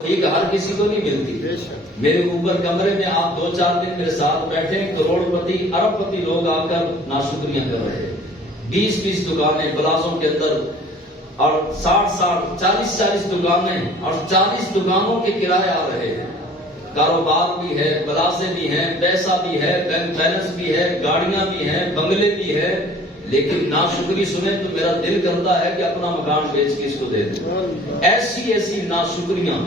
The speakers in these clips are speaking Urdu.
ایک ہر کسی کو نہیں ملتی. میرے اوپر کمرے میں آپ 2-4 دن میرے ساتھ بیٹھے، کروڑ پتی ارب پتی لوگ آ کر ناشکریاں کر رہے ہیں. 20-20 دکانیں پلازوں کے اندر اور 40-40 دکانیں اور 40 دکانوں کے کرائے آ رہے ہیں. کاروبار بھی ہے، پلازے بھی ہیں، پیسہ بھی ہے، بینک بیلنس بھی ہے، گاڑیاں بھی ہیں، بنگلے بھی ہے، لیکن ناشکری سنیں تو میرا دل کرتا ہے کہ اپنا مکان بیچ کے اس کو دے دیں. ایسی ناشکریاں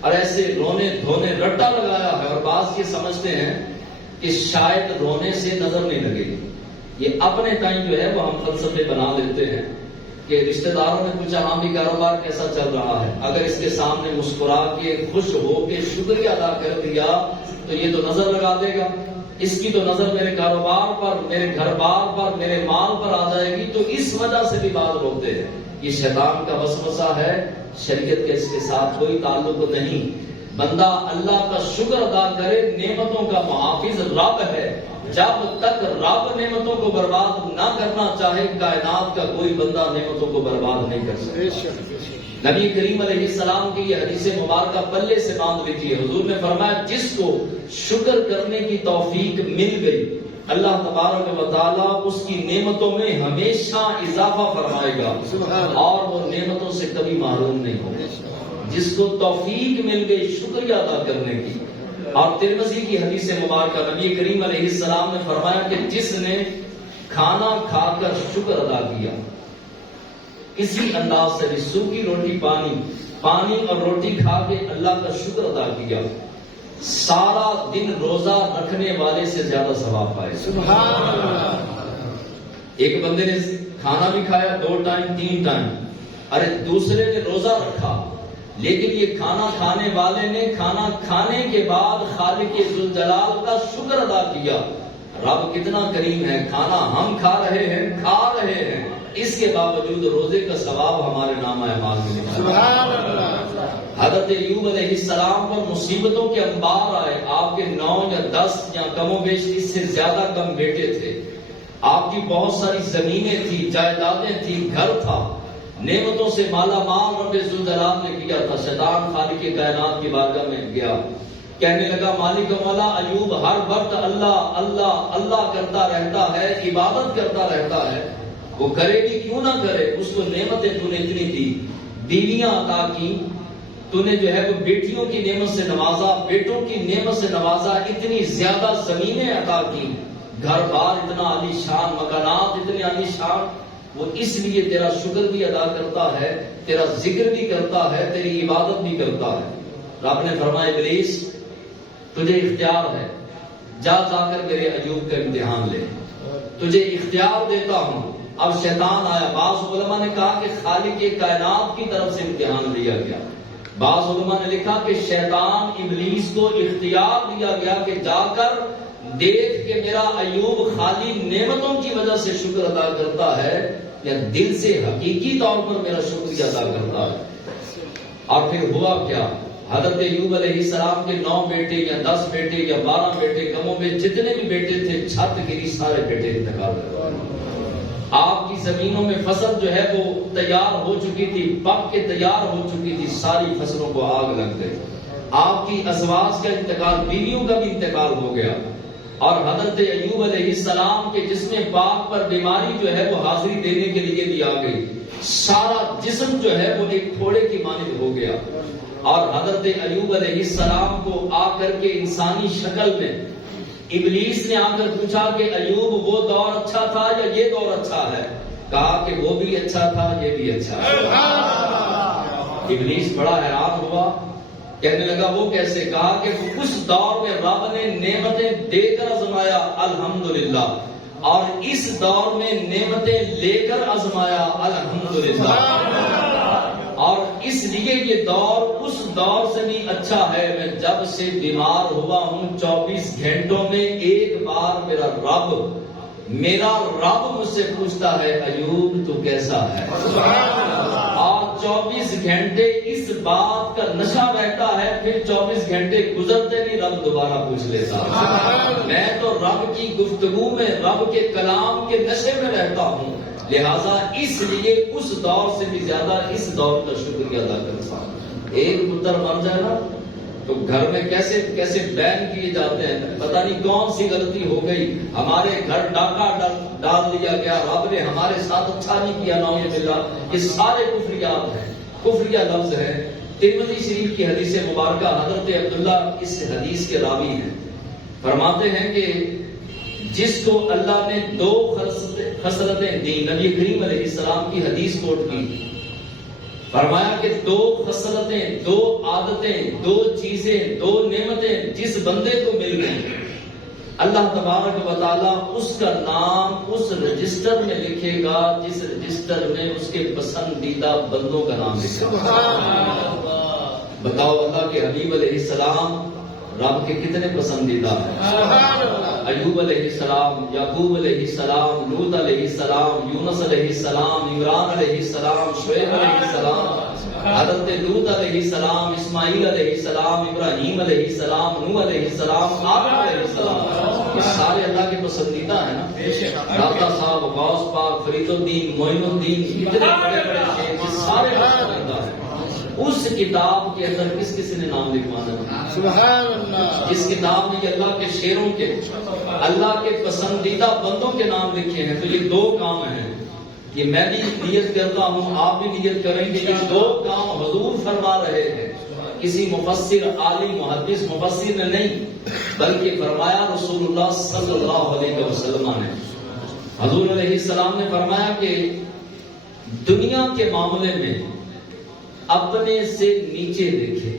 اور ایسے رونے دھونے رٹا لگایا ہے. اور بعض یہ سمجھتے ہیں کہ شاید رونے سے نظر نہیں لگے گی. یہ اپنے ٹائم جو ہے وہ ہم فلسفے بنا لیتے ہیں کہ رشتہ داروں نے پوچھا ہاں بھی کاروبار کیسا چل رہا ہے، اگر اس کے سامنے مسکرا کے خوش ہو کے شکریہ ادا کر دیا تو یہ تو نظر لگا دے گا، اس کی تو نظر میرے کاروبار پر، میرے گھر بار پر، میرے مال پر آ جائے گی. تو اس وجہ سے بھی بعض روتے ہیں. یہ شیطان کا وسوسہ ہے، شریعت کے اس کے ساتھ کوئی تعلق نہیں. بندہ اللہ کا شکر ادا کرے، نعمتوں کا محافظ رب ہے. جب تک رب نعمتوں کو برباد نہ کرنا چاہے، کائنات کا کوئی بندہ نعمتوں کو برباد نہیں کر سکتا. نبی کریم علیہ السلام کی یہ حدیث مبارکہ پلے سے باندھ لیجیے. حضور نے فرمایا جس کو شکر کرنے کی توفیق مل گئی، اللہ تبارک و تعالیٰ اس کی نعمتوں میں ہمیشہ اضافہ فرمائے گا اور وہ نعمتوں سے کبھی محروم نہیں ہوگا. جس کو توفیق مل گئی شکریہ ادا کرنے کی. اور ترمذی کی حدیث مبارکہ نبی کریم علیہ السلام نے فرمایا کہ جس نے کھانا کھا کر شکر ادا کیا، کسی انداز سے بھی سوکھی روٹی پانی اور روٹی کھا کے اللہ کا شکر ادا کیا، سارا دن روزہ رکھنے والے سے زیادہ ثواب پائے. سبحان اللہ. ایک بندے نے کھانا بھی کھایا 2 ٹائم 3 ٹائم، ارے دوسرے نے روزہ رکھا، لیکن یہ کھانا کھانے والے نے کھانا کھانے کے بعد خالق ذوالجلال کا شکر ادا کیا. رب کتنا کریم ہے، کھانا ہم کھا رہے ہیں، اس کے باوجود روزے کا ثواب ہمارے نامہ اعمال میں لکھا. سبحان اللہ. حضرت ایوب علیہ السلام پر مصیبتوں کے انبار آئے. آپ کے 9 یا 10 یا کم و بیش اس سے زیادہ کم بیٹے تھے. آپ کی بہت ساری زمینیں تھی، جائیدادیں تھی، گھر تھا، نعمتوں سے مالا مال رب ذوالجلال نے کیا تھا. شیطان خالق کائنات کی بارگاہ میں گیا، کہنے لگا مالک مولا ایوب ہر وقت اللہ اللہ اللہ کرتا رہتا ہے، عبادت کرتا رہتا ہے، وہ کرے بھی کیوں نہ کرے. اس کو نعمتیں تو نے اتنی دی، بیویاں عطا کی، تو نے جو ہے وہ بیٹیوں کی نعمت سے نوازا، بیٹوں کی نعمت سے نوازا، اتنی زیادہ زمینیں عطا کی، گھر بار اتنا عالی شان، مکانات اتنے عالی شان. وہ اس لیے تیرا شکر بھی ادا کرتا ہے، تیرا ذکر بھی کرتا ہے، تیری عبادت بھی کرتا ہے. رب نے فرمایا ابلیس تجھے اختیار ہے، جا کر میرے ایوب کا امتحان لے، تجھے اختیار دیتا ہوں. اب شیطان آیا. بعض علماء نے کہا کہ خالق کائنات کی طرف سے امتحان لیا گیا. بعض علماء نے لکھا کہ شیطان ابلیس کو اختیار دیا گیا کہ جا کر دیکھ کہ میرا ایوب خالی نعمتوں کی وجہ سے شکر ادا کرتا ہے یا دل سے حقیقی طور پر میرا شکریہ ادا کرتا ہے. اور پھر ہوا کیا؟ حضرت ایوب علیہ السلام کے 9 بیٹے یا 10 بیٹے یا 12 بیٹے، کموں میں جتنے بھی بیٹے تھے، چھت گری، سارے بیٹے انتقال کر گئے. آپ کی زمینوں میں فصل جو ہے وہ تیار ہو چکی تھی، پک کے تیار ہو چکی تھی، ساری فصلوں کو آگ لگ گئی. آپ کی ازواج کا انتقال، بیویوں کا بھی انتقال ہو گیا. اور حضرت ایوب علیہ السلام کے جسم پاک پر بیماری جو ہے وہ حاضری دینے کے لیے بھی آ گئی. سارا جسم جو ہے وہ ایک پھوڑے کی مانند ہو گیا. اور حضرت ایوب علیہ السلام کو آ کر کے انسانی شکل میں ابلیس نے آ کر پوچھا کہ ایوب وہ دور اچھا تھا یا یہ دور اچھا ہے؟ کہا کہ وہ بھی اچھا تھا، یہ بھی اچھا ہے. ابلیس بڑا حیران ہوا، کہنے لگا وہ کیسے؟ کہا کہ اس دور میں رب نے نعمتیں دے کر آزمایا الحمدللہ، اور اس دور میں نعمتیں لے کر آزمایا الحمدللہ. اور اس لیے یہ دور اس دور سے بھی اچھا ہے. میں جب سے بیمار ہوا ہوں 24 گھنٹوں میں ایک بار میرا رب مجھ سے پوچھتا ہے ایوب تو کیسا ہے؟ اور 24 گھنٹے اس بات کا نشہ رہتا ہے، پھر 24 گھنٹے گزرتے نہیں رب دوبارہ پوچھ لیتا. میں تو رب کی گفتگو میں، رب کے کلام کے نشے میں رہتا ہوں. لہذا اس لیے اس دور سے بھی زیادہ اس دور کا شکریہ ادا کرتا ہوں. ایک پتر مر جائے نا تو گھر میں کیسے کیسے بین کیے جاتے ہیں، پتہ نہیں کون سی غلطی ہو گئی، ہمارے گھر ڈاکہ ڈال دیا گیا، رب نے ہمارے ساتھ اچھا نہیں کیا، نعوذ باللہ۔ یہ سارے کفریات ہیں، کفریہ لفظ ہے۔ ترمذی شریف کی حدیث مبارکہ، حضرت عبداللہ اس حدیث کے راوی ہیں، فرماتے ہیں کہ جس کو اللہ نے دو خصلتیں دی، نبی کریم علیہ السلام کی حدیث کوٹ کی، فرمایا کہ دو خصلتیں، دو عادتیں، دو چیزیں، دو نعمتیں جس بندے کو مل گئی، اللہ تبارک و تعالیٰ اس کا نام اس رجسٹر میں لکھے گا جس رجسٹر میں اس کے پسندیدہ بندوں کا نام لکھا گا۔ بتاؤ، اللہ کے حبیب علیہ السلام رب کے کتنے پسندیدہ ہیں؟ ایوب علیہ السلام، یعقوب علیہ السلام، لوط علیہ السلام، یونس علیہ السلام، عمران علیہ السلام، شعیب علیہ السلام، حضرت لوط علیہ السلام، اسماعیل علیہ السلام، ابراہیم علیہ السلام، نوح علیہ السلام، آدم علیہ السلام، یہ سارے اللہ کے پسندیدہ ہیں نا۔ داتا صاحب، غوث پاک، فرید الدین، معین الدین، اتنے بڑے بڑے شیخ، یہ سارے پسندیدہ ہیں۔ اس کتاب کے اندر کس کس نے نام لکھوانا ہے؟ سبحان اللہ۔ اس کتاب میں یہ اللہ کے شیروں کے، اللہ کے پسندیدہ بندوں کے نام لکھے ہیں۔ تو یہ دو کام ہیں، یہ میں بھی نیت کرتا ہوں، آپ بھی نیت کریں گے، یہ دو کام حضور فرما رہے ہیں۔ کسی مفسر، عالم، محدث مفسر نے نہیں، بلکہ فرمایا رسول اللہ صلی اللہ علیہ وسلم نے۔ حضور علیہ السلام نے فرمایا کہ دنیا کے معاملے میں اپنے سے نیچے دیکھے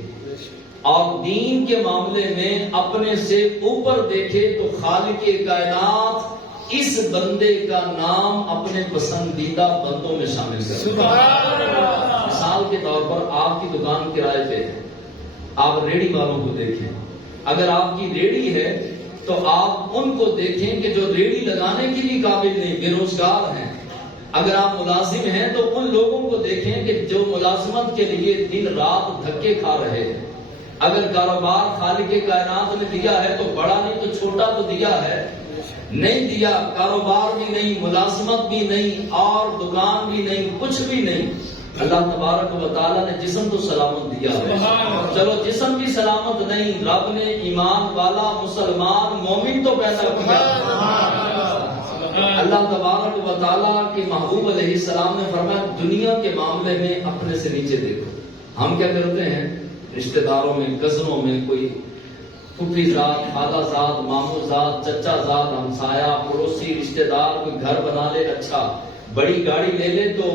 اور دین کے معاملے میں اپنے سے اوپر دیکھے تو خالق کائنات اس بندے کا نام اپنے پسندیدہ بندوں میں شامل کرے۔ مثال کے طور پر آپ کی دکان کرائے پہ ہے، آپ ریڑھی والوں کو دیکھیں، اگر آپ کی ریڑھی ہے تو آپ ان کو دیکھیں کہ جو ریڑھی لگانے کے لیے قابل نہیں، بے روزگار ہیں۔ اگر آپ ملازم ہیں تو ان لوگوں کو دیکھیں کہ جو ملازمت کے لیے دن رات دھکے کھا رہے ہیں۔ اگر کاروبار خالق کائنات نے دیا ہے تو بڑا نہیں تو چھوٹا تو دیا ہے، نہیں دیا کاروبار بھی نہیں، ملازمت بھی نہیں، اور دکان بھی نہیں، کچھ بھی نہیں، اللہ تبارک و تعالیٰ نے جسم تو سلامت دیا ہے۔ چلو جسم بھی سلامت نہیں، رب نے ایمان والا مسلمان مومن تو پیدا کیا۔ اللہ تبارک و تعالیٰ کے محبوب علیہ السلام نے فرمایا دنیا کے معاملے میں اپنے سے نیچے دیکھو۔ ہم کیا کرتے ہیں رشتہ داروں میں، کزنوں میں، کوئی پھوپھی ذات، خالہ ذات، ماموں ذات، چچا ذات، ہمسایہ، پڑوسی، رشتہ دار کوئی گھر بنا لے، اچھا بڑی گاڑی لے لے تو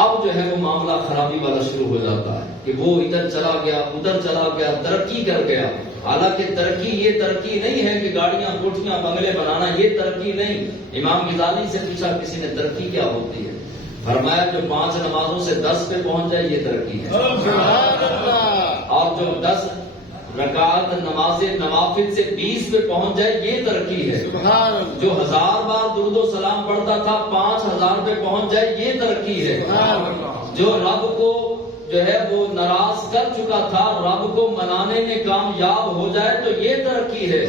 اب جو ہے وہ معاملہ خرابی والا شروع ہو جاتا ہے کہ وہ ادھر چلا گیا، ادھر چلا گیا، ترقی کر گیا۔ حالانکہ ترقی یہ ترقی نہیں ہے کہ گاڑیاں، کوٹھیاں، بنگلے بنانا، یہ ترقی نہیں۔ امام غزالی سے پوچھا کسی نے ترقی کیا ہوتی ہے، فرمایا جو 5 نمازوں سے 10 پہ پہنچ جائے یہ ترقی ہے، اور جو 10 رکعت نماز نوافل سے 20 پہ پہنچ جائے یہ ترقی ہے، جو 1000 بار درود و سلام پڑھتا تھا 5000 پہ پہنچ جائے یہ ترقی ہے، جو رب کو جو ہے وہ ناراض کر چکا تھا رب کو منانے میں کامیاب ہو جائے تو یہ ترقی ہے،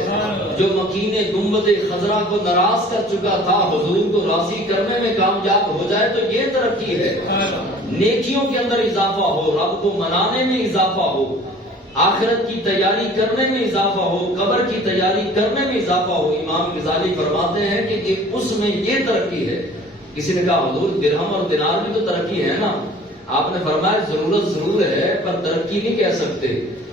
جو مکین گنبد خضرا کو ناراض کر چکا تھا حضور کو راضی کرنے میں کامیاب ہو جائے تو یہ ترقی ہے۔ نیکیوں کے اندر اضافہ ہو، رب کو منانے میں اضافہ ہو، آخرت کی تیاری کرنے میں اضافہ ہو، قبر کی تیاری کرنے میں اضافہ ہو۔ امام غزالی فرماتے ہیں کہ اس میں یہ ترقی ہے۔ کسی نے کہا حضور درہم اور دینار میں تو ترقی ہے نا؟ آپ نے فرمایا ضرورت ضرور ہے پر ترقی نہیں کہہ سکتے،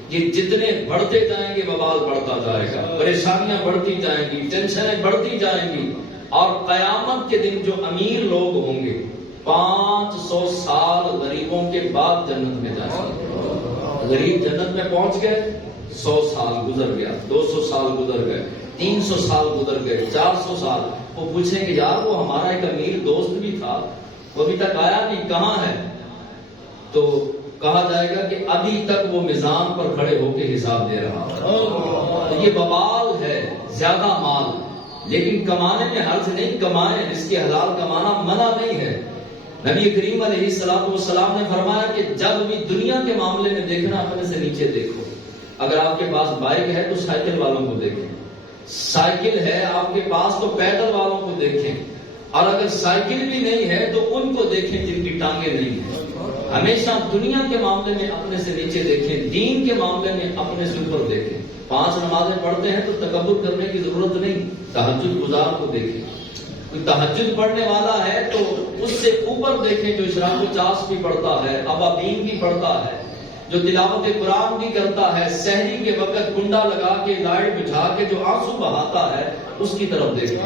یہ جتنے بڑھتے جائیں گے وبال بڑھتا جائے گا، پریشانیاں بڑھتی جائیں گی، ٹینشنیں بڑھتی جائیں گی، اور قیامت کے دن جو امیر لوگ ہوں گے 500 سال غریبوں کے بعد جنت میں جائیں گے۔ غریب جنت میں پہنچ گئے، 100 سال گزر گیا، 200 سال گزر گئے، 300 سال گزر گئے، 400 سال، وہ پوچھیں گے یار وہ ہمارا ایک امیر دوست بھی تھا وہ ابھی تک آیا نہیں، کہاں ہے؟ تو کہا جائے گا کہ ابھی تک وہ میزان پر کھڑے ہو کے حساب دے رہا ہے۔ یہ بوال ہے، زیادہ مال، لیکن کمانے میں حرج نہیں، کمائیں، اس کے حلال کمانا منع نہیں ہے۔ نبی کریم علیہ السلام نے فرمایا کہ جب بھی دنیا کے معاملے میں دیکھنا اپنے سے نیچے دیکھو۔ اگر آپ کے پاس بائک ہے تو سائیکل والوں کو دیکھیں، سائیکل ہے آپ کے پاس تو پیدل والوں کو دیکھیں، اور اگر سائیکل بھی نہیں ہے تو ان کو دیکھیں جن کی ٹانگیں نہیں ہیں۔ ہمیشہ دنیا کے معاملے میں اپنے سے نیچے دیکھیں، دین کے معاملے میں اپنے سے اوپر دیکھیں۔ 5 نمازیں پڑھتے ہیں تو تکبر کرنے کی ضرورت نہیں، تہجد گزار کو دیکھیں۔ کوئی تہجد پڑھنے والا ہے تو اس سے اوپر دیکھیں، جو اشراق و چاس بھی پڑھتا ہے، ابابین بھی پڑھتا ہے، جو تلاوت قرآن بھی کرتا ہے، سحری کے وقت کنڈا لگا کے لائٹ بجھا کے جو آنسو بہاتا ہے، اس کی طرف دیکھیں۔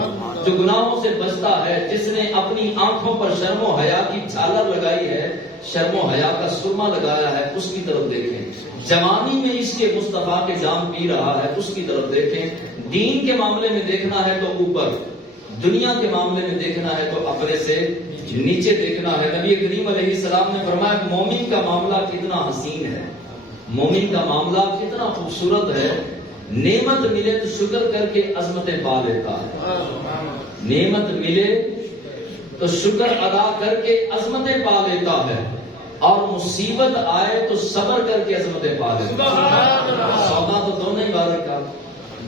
جو گناہوں سے بچتا ہے، جس نے اپنی آنکھوں پر شرم و حیا کی جھالر لگائی ہے، شرم و حیا کا سرما لگایا ہے، اس کی طرف دیکھیں۔ جوانی میں اس کے مصطفیٰ کے جام پی رہا ہے، اس کی طرف دیکھیں۔ دین کے معاملے میں دیکھنا ہے تو اوپر، دنیا کے معاملے میں دیکھنا ہے تو اپنے سے نیچے دیکھنا ہے۔ نبی کریم علیہ السلام نے فرمایا مومن کا معاملہ کتنا حسین ہے، مومن کا معاملہ کتنا خوبصورت ہے، نعمت ملے تو شکر کر کے عظمتیں پا لیتا ہے، نعمت ملے تو شکر ادا کر کے عظمتیں پا لیتا ہے، اور مصیبت آئے تو صبر کر کے عظمتیں پا لیتا ہے۔ سودا تو دونوں ہی بارے کا،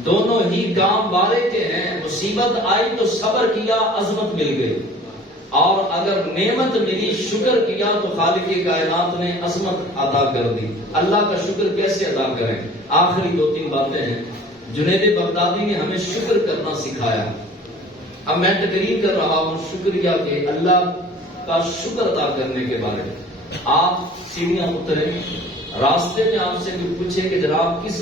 دونوں ہی کام بارے کے ہیں۔ مصیبت آئی تو صبر کیا، عظمت مل گئی، اور اگر نعمت ملی شکر کیا تو خالق کائنات نے عظمت عطا کر دی۔ اللہ کا شکر کیسے ادا کریں؟ آخری 2-3 باتیں ہیں۔ جنید بغدادی نے ہمیں شکر کرنا سکھایا۔ اب میں تقریر کر رہا ہوں شکریہ کے، اللہ کا شکر ادا کرنے کے بارے میں۔ آپ سیڑھیاں اتریں، راستے میں آپ سے کوئی پوچھے کہ جناب کس